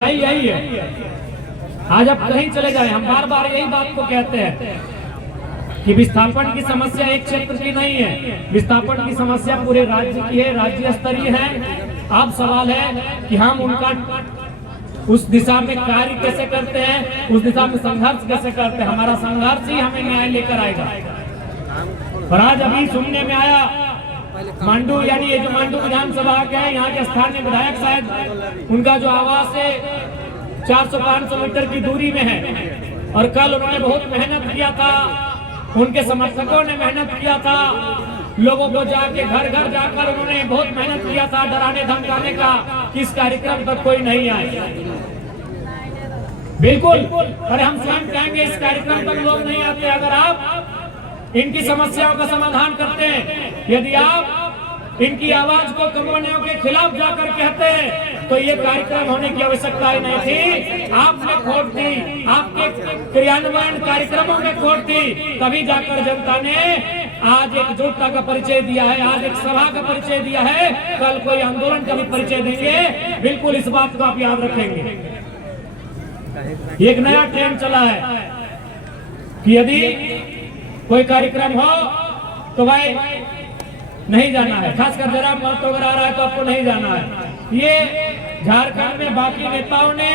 यही है। आज आप कहीं चले जाएं, हम बार बार यही बात को कहते हैं कि विस्थापन की समस्या एक क्षेत्र की नहीं है, विस्थापन की समस्या पूरे राज्य की है, राज्य स्तरीय है। अब सवाल है कि हम उनका उस दिशा में कार्य कैसे करते हैं, उस दिशा में संघर्ष कैसे करते हैं। हमारा संघर्ष ही हमें न्याय लेकर आएगा। और आज अभी सुनने में आया मांडू, यानी ये जो मांडू विधानसभा के हैं, यहाँ के स्थानीय विधायक शायद उनका जो आवास है 400-500 मीटर की दूरी में है, और कल उन्होंने बहुत मेहनत किया था, उनके समर्थकों ने मेहनत किया था, लोगों को जाके घर घर जाकर उन्होंने बहुत मेहनत किया था डराने धमकाने का कि इस कार्यक्रम तक कोई नहीं आए। बिल्कुल, और हम स्वयं कहेंगे इस कार्यक्रम तक लोग नहीं आते अगर आप इनकी समस्याओं का समाधान करते हैं। यदि आप इनकी आवाज को कंपनियों के खिलाफ जाकर कहते हैं तो ये कार्यक्रम होने की आवश्यकता ही नहीं थी। आपने खोट दी, आपके क्रियान्वयन कार्यक्रमों में खोट दी, तभी जाकर जनता ने आज एकजुटता का परिचय दिया है, आज एक सभा का परिचय दिया है, कल कोई आंदोलन का भी परिचय देंगे। बिल्कुल इस बात को आप याद रखेंगे। एक नया ट्रेंड चला है कि यदि कोई कार्यक्रम हो तो भाई नहीं जाना है, खासकर जरा मत अगर आ रहा है तो आपको नहीं जाना है। ये झारखंड में बाकी नेताओं ने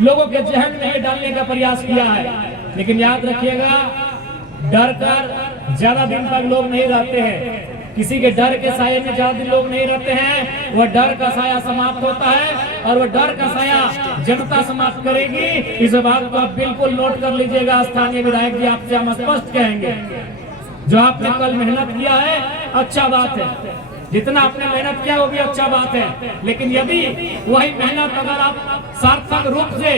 लोगों के जहन में डालने का प्रयास किया है, लेकिन याद रखिएगा डर कर ज्यादा दिन तक लोग नहीं रहते हैं। किसी के डर के साये में ज्यादा लोग नहीं रहते हैं। वह डर का साया समाप्त होता है और वह डर का साया जनता समाप्त करेगी। इस बात को आप बिल्कुल नोट कर लीजिएगा। स्थानीय विधायक जी आपसे हम स्पष्ट कहेंगे, जो आपने कल मेहनत किया है अच्छा बात है, जितना आपने मेहनत किया वो भी अच्छा बात है, लेकिन यदि वही मेहनत अगर आप सार्थक रूप से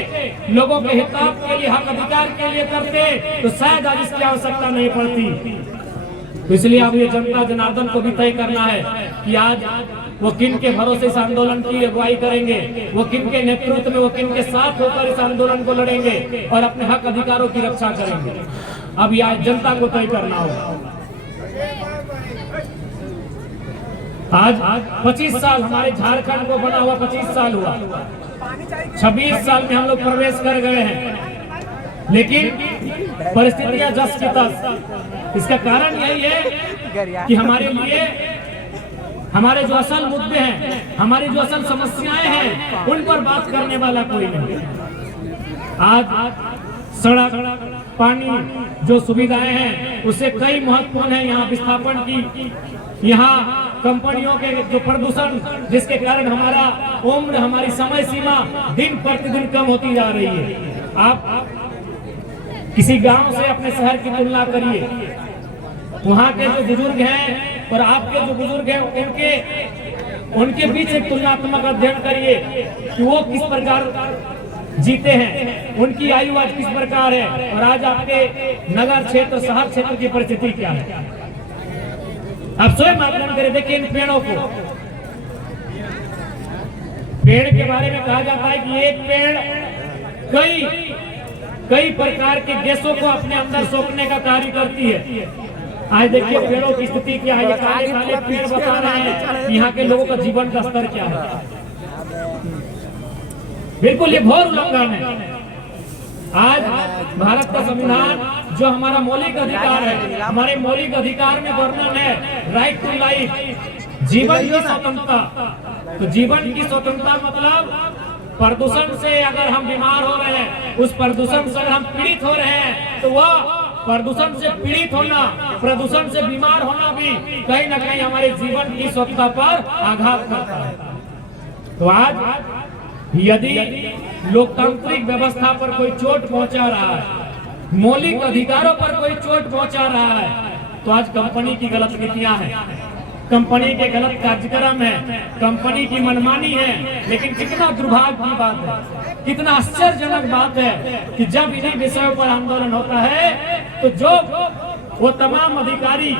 लोगों के हित के लिए, हक अधिकार के लिए करते तो शायद आज इसकी आवश्यकता नहीं पड़ती। तो इसलिए अब ये जनता जनार्दन को भी तय करना है कि आज वो किन के भरोसे इस आंदोलन की अगुवाई करेंगे, वो किन के नेतृत्व में, वो किन के साथ होकर इस आंदोलन को लड़ेंगे और अपने हक अधिकारों की रक्षा करेंगे। अब ये आज जनता को तय करना होगा। आज 25 साल हमारे झारखंड को बना हुआ 25 साल हुआ, 26 साल में हम लोग प्रवेश कर गए हैं, लेकिन परिस्थितियां जस की तस। इसका कारण यही है कि हमारे लिए हमारे जो असल मुद्दे हैं, हमारी जो असल समस्याएं हैं, उन पर बात करने वाला कोई नहीं। आज सड़क, पानी, जो सुविधाएं हैं उससे कई महत्वपूर्ण है यहाँ विस्थापन की, यहाँ कंपनियों के जो प्रदूषण जिसके कारण हमारा उम्र, हमारी समय सीमा दिन प्रतिदिन कम होती जा रही है। आप किसी गांव से अपने शहर की तुलना करिए, वहाँ के जो बुजुर्ग हैं और आपके जो बुजुर्ग हैं उनके बीच एक तुलनात्मक अध्ययन करिए कि वो किस प्रकार जीते हैं, उनकी आयु आज किस प्रकार है और आज आपके नगर क्षेत्र, शहर क्षेत्र की परिस्थिति क्या है। आप स्वयं आकलन करें, देखिए इन पेड़ों को। पेड़ के बारे में कहा जाता है कि एक पेड़ कई प्रकार के गैसों को अपने अंदर सोखने का कार्य करती है। आज देखिए पेड़ों की स्थिति क्या है, काले पेड़ बता रहे हैं यहाँ के लोगों का जीवन का स्तर क्या है। बिल्कुल ये घोर उल्लंघन है। आज भारत का संविधान जो हमारा मौलिक अधिकार है, हमारे मौलिक अधिकार में वर्णन है राइट टू लाइफ, जीवन की स्वतंत्रता। तो जीवन की स्वतंत्रता मतलब प्रदूषण से अगर हम बीमार हो रहे हैं, उस प्रदूषण से अगर हम पीड़ित हो रहे हैं, तो वह प्रदूषण से पीड़ित होना, प्रदूषण से बीमार होना भी कहीं ना कहीं हमारे जीवन की स्वतंत्रता पर आघात करता है। तो आज यदि लोकतांत्रिक व्यवस्था पर कोई चोट पहुंचा रहा है, मौलिक अधिकारों पर कोई चोट पहुंचा रहा है, तो आज कंपनी की गलत नीतियां हैं, कंपनी के गलत कार्यक्रम है, कंपनी की मनमानी है। लेकिन कितना दुर्भाग्य की बात है, कितना आश्चर्यजनक बात है कि जब इन्हीं विषयों पर आंदोलन होता है तो जो वो तमाम अधिकारी,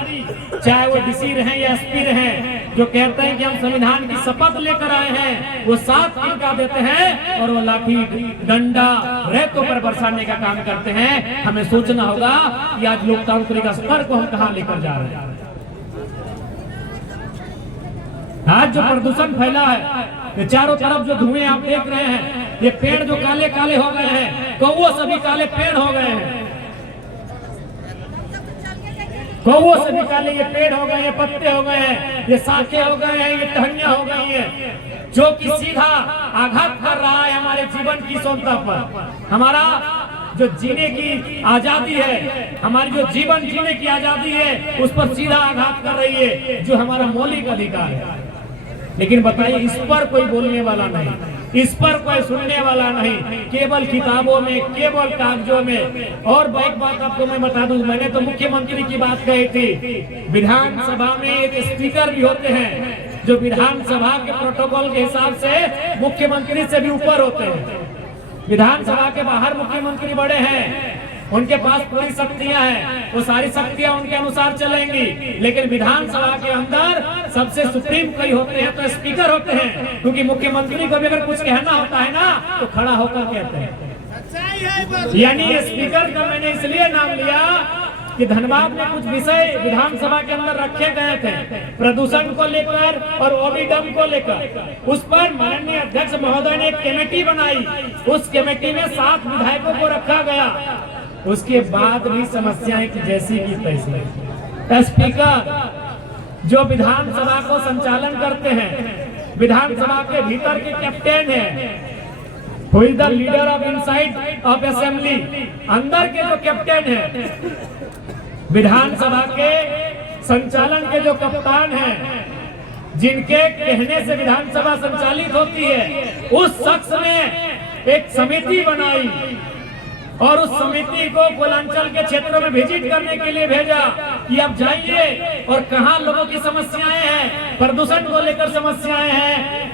चाहे वो डीसी रहे या एसपी रहे, जो कहते हैं कि हम संविधान की शपथ लेकर आए हैं, वो साथ इनका देते हैं और वो लाठी डंडा रेतों पर बरसाने का काम करते हैं। हमें सोचना होगा कि आज लोकतांत्रिक स्तर को हम कहां लेकर जा रहे हैं। आज जो प्रदूषण फैला है, चारों तरफ जो धुएं आप देख रहे हैं, ये पेड़ जो काले काले हो गए हैं, कौओं से भी काले पेड़ हो गए हैं, कौओं से भी काले ये पेड़ हो गए हैं, पत्ते हो गए हैं, ये शाखें हो गए हैं, ये टहनियां हो गई हैं, जो कि सीधा आघात कर रहा है हमारे जीवन की क्षमता पर। हमारा जो जीने की आजादी है, हमारी जो जीवन जीने की आजादी है, उस पर सीधा आघात कर रही है, जो हमारा मौलिक अधिकार है। लेकिन बताइए, इस पर कोई बोलने वाला नहीं, इस पर कोई सुनने वाला नहीं, केवल किताबों में, केवल कागजों में। और एक बात आपको मैं बता दूं, मैंने तो मुख्यमंत्री की बात कही थी, विधानसभा में एक स्पीकर भी होते हैं जो विधानसभा के प्रोटोकॉल के हिसाब से मुख्यमंत्री से भी ऊपर होते हैं। विधानसभा के बाहर मुख्यमंत्री बड़े हैं, उनके पास पूरी शक्तियां हैं, वो सारी शक्तियां उनके अनुसार चलेंगी। लेकिन विधानसभा के अंदर सबसे सुप्रीम कोई होते हैं तो स्पीकर होते हैं, क्योंकि मुख्यमंत्री को भी अगर कुछ कहना होता है ना तो खड़ा होकर कहते हैं। यानी स्पीकर का मैंने इसलिए नाम लिया कि धनबाद में कुछ विषय विधानसभा के अंदर रखे गए थे, प्रदूषण को लेकर और ओबीडम को लेकर। उस पर माननीय अध्यक्ष महोदय ने एक कमेटी बनाई, उस कमेटी में 7 विधायकों को रखा गया। उसके बाद भी समस्याएं जैसी की तैसी। स्पीकर जो विधानसभा को संचालन करते हैं, विधानसभा के भीतर के कैप्टन है, who is the leader of inside of assembly, अंदर के जो कैप्टन है, विधानसभा के संचालन के जो कप्तान हैं, जिनके कहने से विधानसभा संचालित होती है, उस शख्स ने एक समिति बनाई और उस समिति को पूर्वांचल के क्षेत्रों में विजिट करने के लिए भेजा कि आप जाइए और कहां लोगों की समस्याएं हैं, प्रदूषण को लेकर समस्याएं हैं,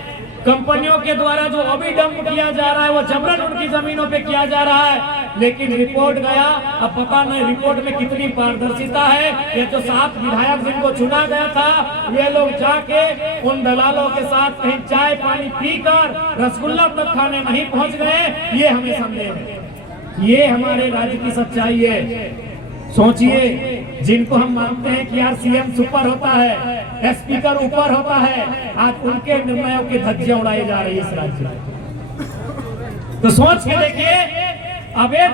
कंपनियों के द्वारा जो ओबीडम किया जा रहा है वो जबरन उनकी जमीनों पे किया जा रहा है। लेकिन रिपोर्ट गया, अब पता नहीं रिपोर्ट में कितनी पारदर्शिता है। ये जो 7 विधायक जिनको चुना गया था, ये लोग जाके उन दलालों के साथ कहीं चाय पानी पीकर रसगुल्ला तक खाने नहीं पहुंच गए, ये हमें संदेह है। ये हमारे राज्य की सच्चाई है। सोचिए, जिनको हम मानते हैं कि यार सीएम सुपर होता है, स्पीकर ऊपर होता है, आज उनके निर्णयों की धज्जियां उड़ाई जा रही है इस राज्य में। तो सोच के देखिए, अवैध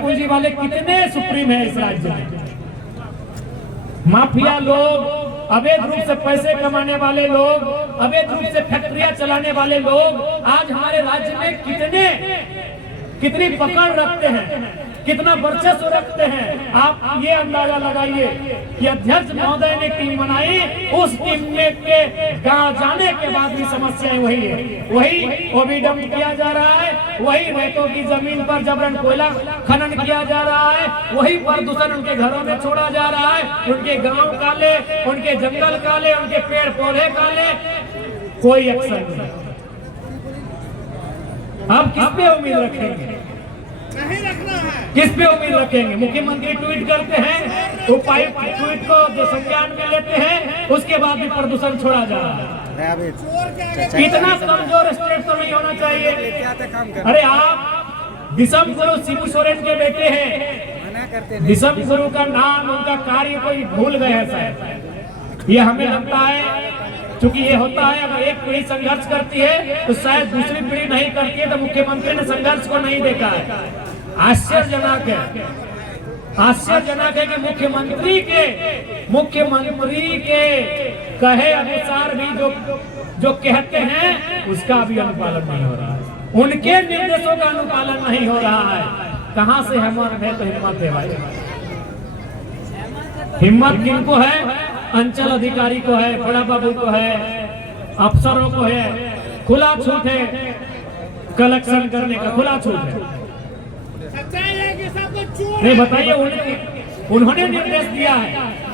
पूंजी वाले कितने सुप्रीम है इस राज्य में। माफिया लोग, अवैध रूप से पैसे कमाने वाले लोग, अवैध रूप से फैक्ट्रियां चलाने वाले लोग आज हमारे राज्य में कितनी पकड़ रखते हैं, कितना वर्चस्व रखते हैं। आप ये अंदाजा लगाइए कि अध्यक्ष महोदय ने टीम बनाई, उस टीम में के गांव जाने के बाद भी समस्याएं वही है, वही ओबीडम किया जा रहा है, वही रेतों की जमीन पर जबरन कोयला खनन किया जा रहा है, वही प्रदूषण उनके घरों में छोड़ा जा रहा है, उनके गांव काले, उनके जंगल काले, उनके पेड़ पौधे काले, कोई एक्शन नहीं। आप किस पे उम्मीद रखेंगे? नहीं रखना है। किस पे उम्मीद रखेंगे? मुख्यमंत्री ट्वीट करते हैं, उपायुक्त ट्वीट को जो संज्ञान में लेते हैं, उसके बाद भी प्रदूषण छोड़ा जा रहा है। इतना कमजोर स्टेट तो नहीं होना चाहिए। अरे आप दिसम गुरु शिबू सोरेन के बेटे हैं, दिसम गुरु का नाम, उनका कार्य कोई भूल गए हैं शायद। ये हमें लगता है क्योंकि ये होता है, अगर एक पीढ़ी संघर्ष करती है तो शायद दूसरी पीढ़ी नहीं करती है, तो मुख्यमंत्री ने संघर्ष को नहीं देखा है। आश्चर्यजनक है, आश्चर्यजनक है कि मुख्यमंत्री के कहे अनुसार भी जो कहते हैं उसका भी अनुपालन नहीं हो रहा है, उनके निर्देशों का अनुपालन नहीं हो रहा है। कहां से हिम्मत है? तो हिम्मत है भाई, हिम्मत किनको है? अंचल अधिकारी को है, बड़ा बाबू को है, अफसरों को है, खुला छूट है, कलेक्शन करने का खुला छूट है। नहीं बताइए, उन्होंने निर्देश दिया है,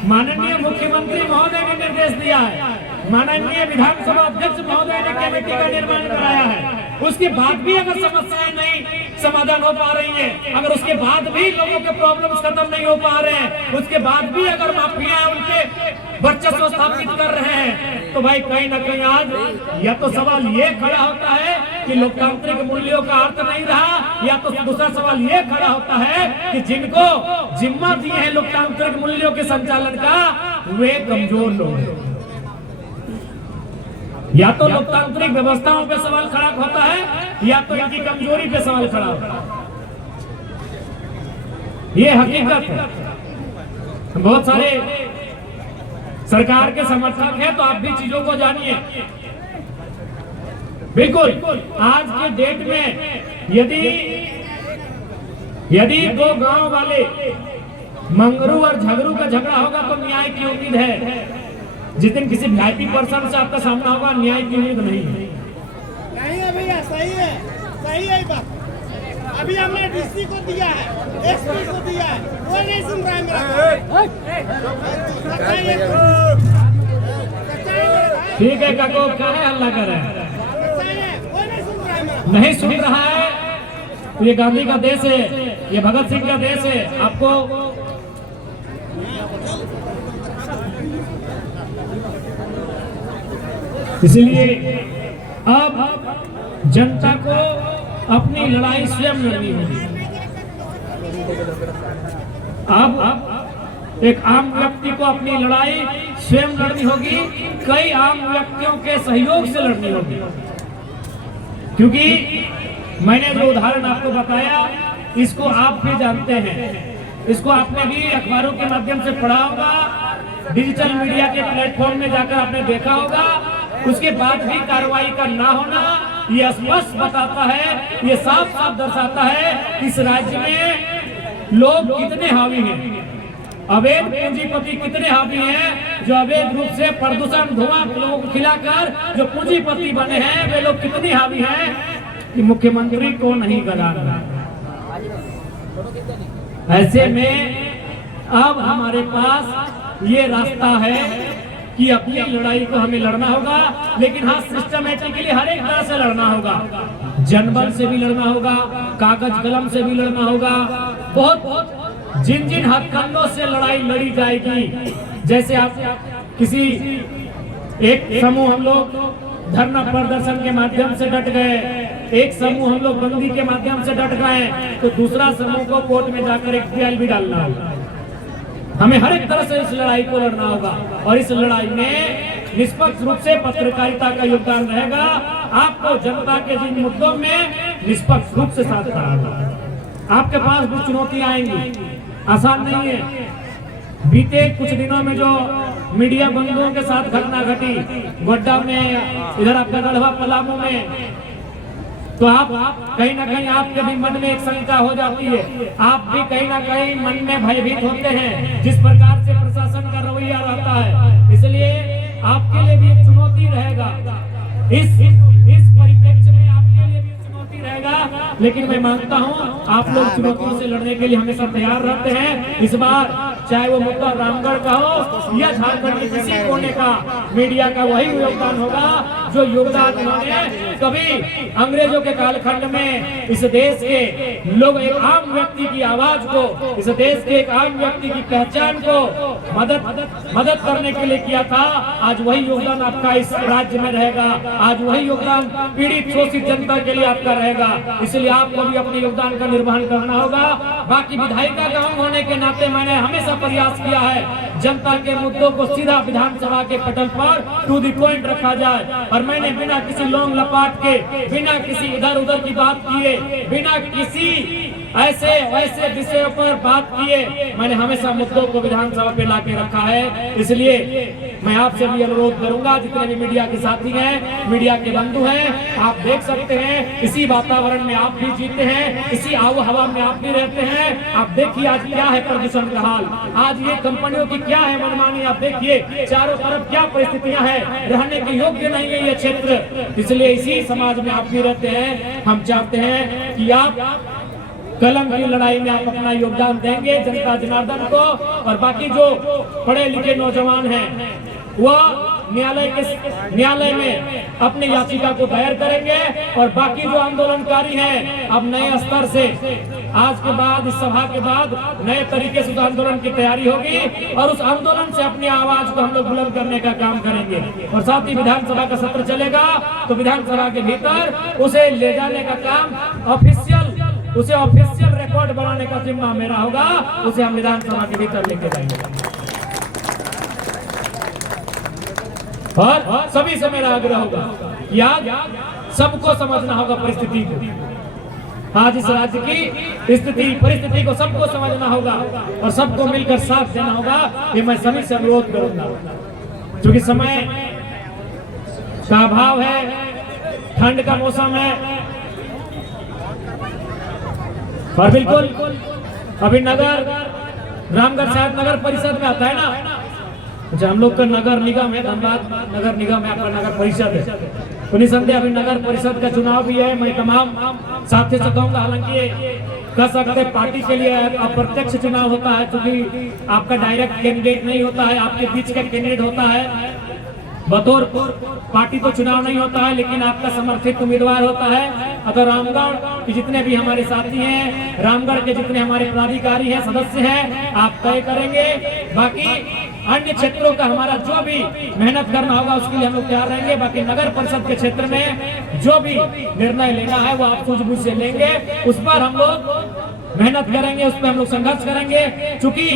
माननीय मुख्यमंत्री महोदय ने निर्देश दिया है, माननीय विधानसभा अध्यक्ष महोदय ने कमेटी का निर्माण कराया है। उसके बाद भी अगर समस्याएं नहीं समाधान हो पा रही है, अगर उसके बाद भी लोगों के प्रॉब्लम्स खत्म नहीं हो पा रहे हैं, उसके बाद भी अगर माफिया उनके वर्चस्व स्थापित कर रहे हैं, तो भाई कहीं ना कहीं आज या तो सवाल ये खड़ा होता है कि लोकतांत्रिक मूल्यों का अर्थ नहीं रहा, या तो दूसरा सवाल ये खड़ा होता है कि जिनको जिम्मा दी है लोकतांत्रिक मूल्यों के संचालन का, वे कमजोर लोग हैं। या तो लोकतांत्रिक व्यवस्थाओं पे सवाल खड़ा होता है या तो इनकी कमजोरी पे सवाल खड़ा होता है। ये हकीकत है। बहुत सारे सरकार के समर्थक हैं, तो आप भी चीजों को जानिए। बिल्कुल आज के डेट में यदि दो गांव वाले मंगरू और झगड़ू का झगड़ा होगा तो न्याय की उम्मीद है। जिस दिन किसी वीआईपी पर्सन से आपका सामना होगा, न्याय की उम्मीद नहीं है। नहीं है भैया, सही है बात। अभी हमने डीसी को दिया है, एसपी को दिया है, वो नहीं सुन रहा है मेरा। ठीक है काको, क्या है हल्ला कर रहे हैं? वो नहीं सुन रहा है मेरा। नहीं सुन रहा है तो ये गांधी का देश है, ये भगत सिंह का देश है। आपको इसलिए अब जनता को अपनी लड़ाई स्वयं लड़नी होगी। अब एक आम व्यक्ति को अपनी लड़ाई स्वयं लड़नी होगी, कई आम व्यक्तियों के सहयोग से लड़नी होगी। क्योंकि मैंने जो उदाहरण आपको बताया, इसको आप भी जानते हैं, इसको आपने भी अखबारों के माध्यम से पढ़ा होगा, डिजिटल मीडिया के प्लेटफॉर्म में जाकर आपने देखा होगा। उसके बाद भी कार्रवाई का ना होना ये स्पष्ट बताता है, ये साफ साफ दर्शाता है इस राज्य में लोग कितने हावी हैं, अवैध पूंजीपति कितने हावी हैं, जो अवैध रूप से प्रदूषण धुआं लोगों को खिलाकर जो पूंजीपति बने हैं, वे लोग कितने हावी हैं कि मुख्यमंत्री को नहीं गदाना। ऐसे में अब हमारे पास ये रास्ता है कि अपनी लड़ाई को हमें लड़ना होगा, लेकिन हाँ सिस्टमेटिकली हर एक तरह से लड़ना होगा। जनबल से भी लड़ना होगा, कागज कलम से भी लड़ना होगा, बहुत जिन हथकंडों से लड़ाई लड़ी जाएगी। जैसे आप किसी एक समूह हम लोग धरना प्रदर्शन के माध्यम से डट गए, एक समूह हम लोग बंदी के माध्यम से डट गए, तो दूसरा समूह को कोर्ट में जाकर एक ट्रायल भी डालना होगा। हमें हर एक तरह से इस लड़ाई को लड़ना होगा और इस लड़ाई में निष्पक्ष रूप से पत्रकारिता का योगदान रहेगा। आपको जनता के जिन मुद्दों में निष्पक्ष रूप से साथ खड़ा होगा। आपके पास भी चुनौतियां आएंगी, आसान नहीं है। बीते कुछ दिनों में जो मीडिया बंधुओं के साथ घटना घटी, गोड्डा में, इधर आपका गढ़वा पलामू में, तो आप कहीं ना कहीं आपके भी मन में एक शंका हो जाती है, आप भी कहीं ना कहीं मन में भयभीत होते हैं जिस प्रकार से प्रशासन का रवैया रहता है। इसलिए आपके लिए भी एक चुनौती रहेगा, इस परिप्रेक्ष्य में आपके लिए भी चुनौती रहेगा। लेकिन मैं मानता हूं आप लोग चुनौतियों से लड़ने के लिए हमेशा तैयार रहते हैं। इस बार चाहे वो मुद्दा रामगढ़ का हो या झारखंड के किसी कोने का, मीडिया का वही योगदान होगा जो योगदान उन्होंने कभी अंग्रेजों के कालखंड में इस देश के लोग, एक आम व्यक्ति की आवाज को, इस देश के एक आम व्यक्ति की पहचान को मदद करने के लिए किया था। आज वही योगदान आपका इस राज्य में रहेगा, आज वही योगदान पीड़ित शोषित जनता के लिए आपका रहेगा। इसलिए आपको भी अपने योगदान का निर्वहन करना होगा। बाकी विधायिका का अंग होने के नाते मैंने हमेशा प्रयास किया है जनता के मुद्दों को सीधा विधानसभा के पटल पर टू द पॉइंट रखा जाए, और मैंने बिना किसी लोंग लपाट के, बिना किसी इधर उधर की बात किए, बिना किसी ऐसे वैसे विषयों पर बात किए, मैंने हमेशा मुद्दों को विधानसभा पे लाके रखा है। इसलिए मैं आपसे भी अनुरोध करूंगा, जितने भी मीडिया के साथी हैं, मीडिया के बंधु हैं, आप देख सकते हैं इसी वातावरण में आप भी जीते हैं, इसी आबो हवा में आप भी रहते हैं। आप देखिए आज क्या है प्रदूषण का हाल, आज ये कंपनियों की क्या है मनमानी, आप देखिए चारों तरफ क्या परिस्थितियां हैं, रहने के योग्य नहीं है ये क्षेत्र। इसलिए इसी समाज में आप भी रहते हैं। हम चाहते हैं कि आप कलम की लड़ाई में आप अपना योगदान देंगे जनता जनार्दन को, और बाकी जो पढ़े लिखे नौजवान हैं वह न्यायालय में अपनी याचिका को दायर करेंगे, और बाकी जो आंदोलनकारी हैं अब नए स्तर से आज के बाद, इस सभा के बाद नए तरीके से आंदोलन की तैयारी होगी, और उस आंदोलन से अपनी आवाज को हम लोग बुलंद करने का काम करेंगे। और साथ ही विधानसभा का सत्र चलेगा तो विधानसभा के भीतर उसे ले जाने का काम ऑफिशियल रिकॉर्ड बनाने का जिम्मा मेरा होगा, उसे हम विधानसभा के भीतर लेके जाएंगे। और सभी से मेरा आग्रह होगा कि आज सबको समझना होगा परिस्थिति को। आज इस राज्य की स्थिति परिस्थिति को सबको समझना होगा और सबको मिलकर साथ देना होगा। ये मैं सभी से अनुरोध करूंगा, क्योंकि समय का अभाव है, ठंड का मौसम है और बिल्कुल अभी नगर रामगढ़ शायद नगर परिषद में आता है ना। अच्छा, हम लोग का नगर निगम है, धनबाद नगर निगम है, आपका नगर परिषद है। तो निसंदेह अभी नगर परिषद का चुनाव भी है। मैं तमाम साथी से कहूंगा, हालांकि कह सकते पार्टी के लिए अप्रत्यक्ष चुनाव होता है, क्योंकि आपका डायरेक्ट कैंडिडेट नहीं होता है, आपके बीच का कैंडिडेट होता है। बतौर पार्टी तो चुनाव नहीं होता है, लेकिन आपका समर्थित उम्मीदवार होता है। अगर रामगढ़ के जितने भी हमारे साथी हैं, रामगढ़ के जितने हमारे पदाधिकारी हैं, सदस्य हैं, आप तय करेंगे। बाकी अन्य क्षेत्रों का हमारा जो भी मेहनत करना होगा उसके लिए हम लोग तैयार रहेंगे। बाकी नगर परिषद के क्षेत्र में जो भी निर्णय लेना है वो आप सूझबूझ से लेंगे, उस पर हम लोग मेहनत करेंगे, उस पर हम लोग संघर्ष करेंगे। चूंकि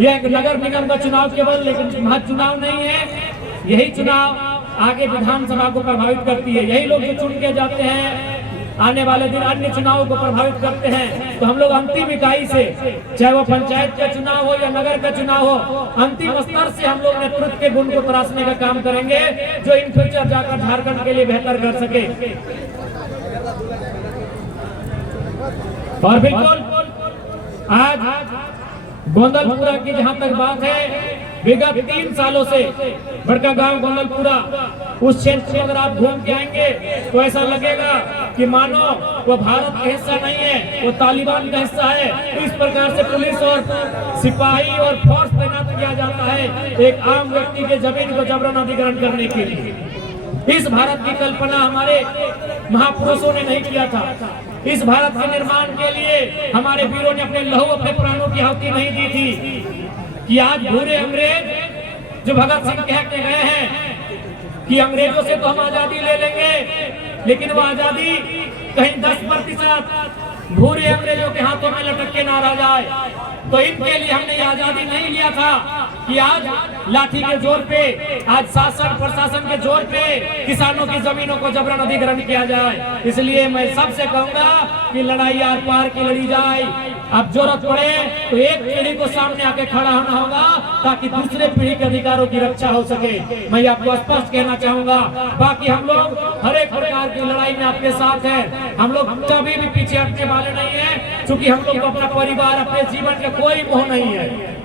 यह एक नगर निगम का चुनाव केवल लेकिन महज चुनाव नहीं है, यही चुनाव आगे विधानसभा को प्रभावित करती है। यही लोग जो चुन के जाते हैं आने वाले दिन अन्य चुनावों को प्रभावित करते हैं। तो हम लोग अंतिम इकाई से, चाहे वो पंचायत का चुनाव हो या नगर का चुनाव हो, अंतिम स्तर से हम लोग नेतृत्व के गुण को तराशने का काम करेंगे, जो इन फ्यूचर जाकर झारखंड के लिए बेहतर कर सके। और बिल्कुल आज गोंदलपुरा की जहां तक बात है, विगत 3 सालों से बड़का गांव गोंदलपुरा, उस क्षेत्र में अगर आप घूम के आएंगे तो ऐसा लगेगा कि मानो वो भारत का हिस्सा नहीं है, वो तालिबान का हिस्सा है। इस प्रकार से पुलिस और सिपाही और फोर्स तैनात किया जाता है एक आम व्यक्ति के जमीन को जबरन अधिग्रहण करने के लिए। इस भारत की कल्पना हमारे महापुरुषों ने नहीं किया था। इस भारत के निर्माण के लिए हमारे वीरों ने अपने लहू, अपने प्राणों की आहुति नहीं दी थी। कि आज भूरे अंग्रेज जो भगत सिंह कह के गए हैं कि अंग्रेजों से तो हम आजादी ले लेंगे, लेकिन वो आजादी कहीं 10% भूरे अंग्रेजों के हाथों में लटक के ना रह जाए। तो इनके लिए हमने ये आजादी नहीं लिया था कि आज लाठी के जोर पे, आज शासन प्रशासन के जोर पे किसानों की जमीनों को जबरन अधिग्रहण किया जाए। इसलिए मैं सबसे कहूंगा कि लड़ाई आर पार की लड़ी जाए। अब जरूरत पड़े तो एक पीढ़ी को सामने आके खड़ा होना होगा ताकि दूसरे पीढ़ी के अधिकारों की रक्षा हो सके। मैं आपको स्पष्ट कहना चाहूंगा, बाकी हम लोग हर एक प्रकार की लड़ाई में आपके साथ हैं। हम लोग कभी भी पीछे हटने वाले नहीं हैं, क्योंकि हम लोग को अपना परिवार, अपने जीवन का कोई मोह नहीं है।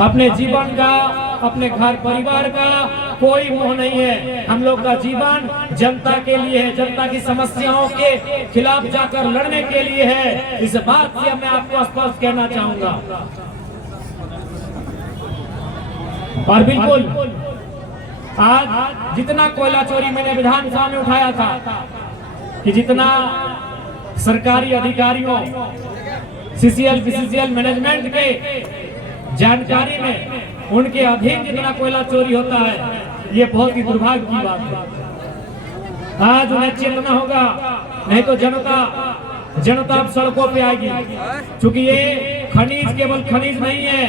अपने जीवन का, अपने घर परिवार का कोई मोह नहीं है। हम लोग का जीवन जनता के लिए है, जनता की समस्याओं के खिलाफ जाकर लड़ने के लिए है। इस बात से मैं आपको स्पष्ट कहना चाहूंगा। और बिल्कुल आज जितना कोयला चोरी मैंने विधानसभा में उठाया था कि जितना सरकारी अधिकारियों, सीसीएल, बीसीसीएल मैनेजमेंट के जानकारी में उनके अधीन जितना कोयला चोरी होता है, ये बहुत ही दुर्भाग्य की बात है। आज उन्हें चेतना होगा, नहीं तो जनता अब सड़कों पे आएगी। क्योंकि ये खनिज केवल खनिज नहीं है,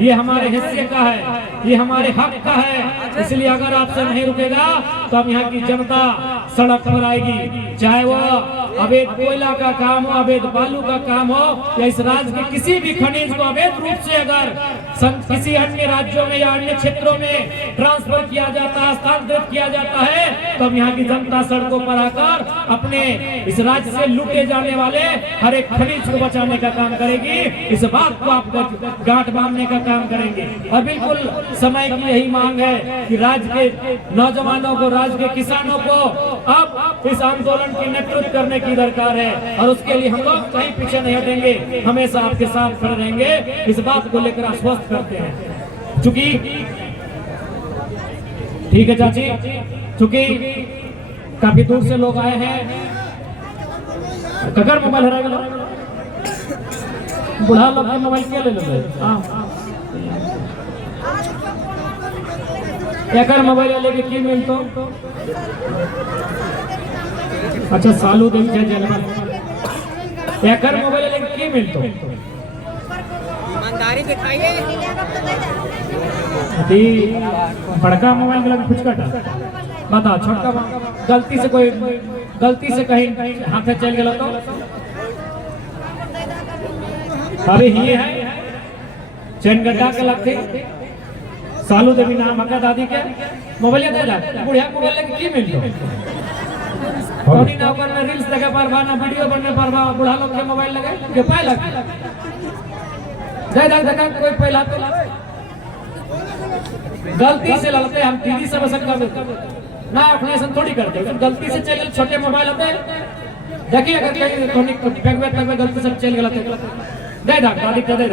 ये हमारे हिस्से का है, ये हमारे हक का है। इसलिए अगर आपसे नहीं रुकेगा तो अब यहाँ की जनता सड़क पर आएगी। चाहे वो अवैध कोयला का काम हो, अवैध बालू का काम हो, या इस राज्य के किसी भी खनिज को अवैध रूप से अगर किसी अन्य राज्यों में या अन्य क्षेत्रों में ट्रांसफर किया जाता है, हस्तांतरित किया जाता है, तो अब यहाँ की जनता सड़कों पर आकर अपने इस राज्य से लूटे जाने वाले हर एक खनिज को बचाने का काम करेगी। इस बात को आप गांठ बांधने का काम करेंगे। और बिल्कुल समय की यही मांग है कि राज्य के नौजवानों को, राज्य के किसानों को अब इस आंदोलन की नेतृत्व करने की दरकार है। और उसके लिए हम लोग कहीं पीछे नहीं हटेंगे, हमेशा आपके साथ खड़े रहेंगे। इस बात को लेकर आश्वस्त करते हैं। चूंकि ठीक है चाची, चूंकि काफी दूर से लोग आए हैं। कगर मोबाइल हरा गया, बुढ़ा लोग मोबाइल के ले लो। एकर मोबाइल लेके की मिलतो। अच्छा सालू देवी जय जनमन एकर मोबाइल लेके की मिलतो। ईमानदारी दिखाइए। अभी बड़का मोबाइल वाला कुछ कटा बताओ, छोटका गलती से कहीं हाथ चल गया तो अरे ये है चैन गड्ढा के लगते सालू देवी नाम हका दादी के मोबाइल दे जा बुढ़िया मोबाइल लेके की मिलतो कोनी ना ओकर में रील्स लगे परवा ना वीडियो बनने परवा बुढ़ा लोग के मोबाइल लगे के पाए लगे दे कोई पहला तो गलती से लगते हम दीदी से बसन कर देते ना अपने ऐसा थोड़ी करते गलती से चल छोटे मोबाइल होते देखिए अगर कहीं गलती से चल गलत दे दादी दे